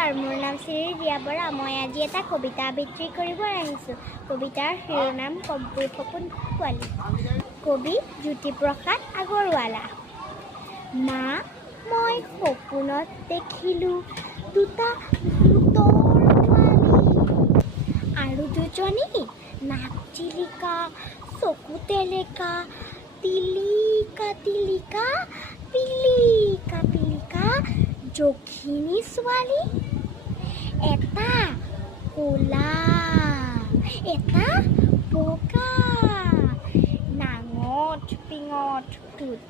নমস্কাৰ, মোৰ নাম শ্ৰী ৰিয়া বৰা। মই আজি এটা কবিতা আবৃত্তি কৰিব আহিছোঁ। কবিতাৰ শিৰোনাম কম্পুৰ সপোন পোৱালি। কবি জ্যোতিপ্ৰসাদ আগৰৱালা। মা, মই সপোনত দেখিলোঁ দুটা ভূতৰ পোৱালি আৰু দুজনী নাক চিলিকা, চকু তেলেকা, টিলিকা টিলিকা, পিলিকা পিলিকা যখিনী ছোৱালী। এটা ক'লা, এটা বগা, নাঙঠ পিঙঠ টোত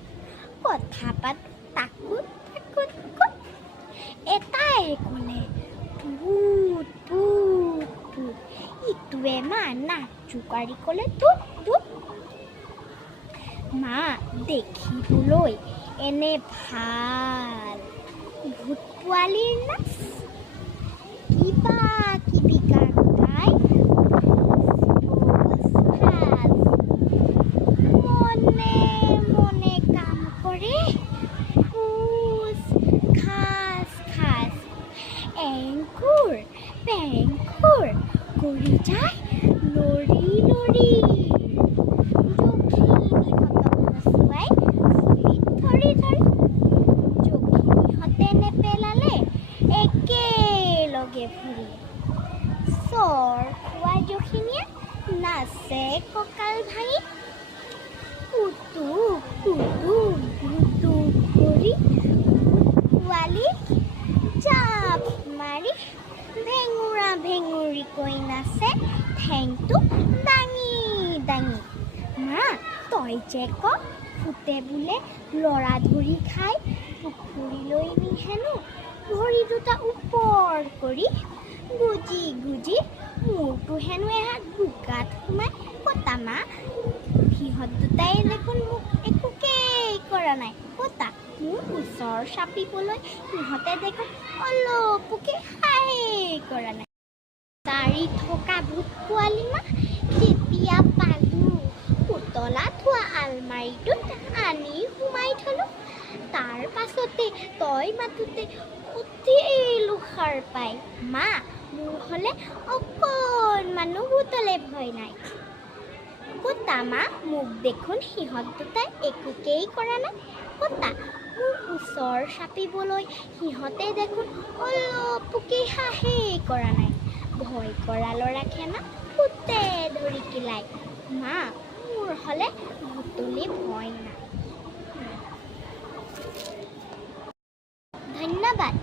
কথা পাত তাকুত তাকুত কুত। এটাই ক'লে ভূত ভূত ভূত, ইটোৱে মা নাক জোকাৰি ক'লে তুত তুত। মা, দেখিবলৈ এনে ভাল ভূত পোৱালিৰ নাচ, কিবা কিবি গান গাই মনে মনে কাম কৰে খোজ খাজ খাজ। এংকুৰ পেংকুৰ কৰি যায় লৰি লৰি, ধৰি ধৰি যখিনীহঁতে নেপেলালে একেলগে ফুৰি। চৰ খোৱা যখিনীয়ে নাচে কঁকাল ভাঙি, কুটুক কুটুক ভুটুক কৰি পোৱালি জাপ মাৰি ভেঙুৰা ভেঙুৰিকৈ নাচে ঠেংটো দাঙি দাঙি। মা, তই যে ক ভূতে বোলে লৰা ধৰি খাই, পুখুৰীলৈ নি হেনো ভৰি দুটা ওপৰ কৰি, গুজি গুজি মূৰটো হেনো এহাত বোকাত সোমাই। কতা মা, সিহঁত দুটাই দেখোন মোক একোকেই কৰা নাই। কতা, মোৰ ওচৰ চাপিবলৈ সিহঁতে দেখোন অলপোকে সাহেই কৰা নাই। চাৰি থকা ভূত পোৱালি মা, যেতিয়া পালোঁ পুতলা থোৱা আলমাৰিটোত আনি সোমাই থলোঁ। তাৰ পাছতে তই মাতোতে উঠিলোঁ সাৰ পাই। মা, মোৰ হ'লে অকণমানো ভূতলে ভয় নাই। কতা মা, মোক দেখোন সিহঁত দুটাই একোকেই কৰা নাই। কতা, মোৰ ওচৰ চাপিবলৈ সিহঁতে দেখোন অলপোকেই সাহেই কৰা নাই। ভয় কৰা ল'ৰা খেনা ভূতে ধৰি কিলাই। মা, মোৰ হ'লে ভূতলে ভয় নাই। ধন্যবাদ।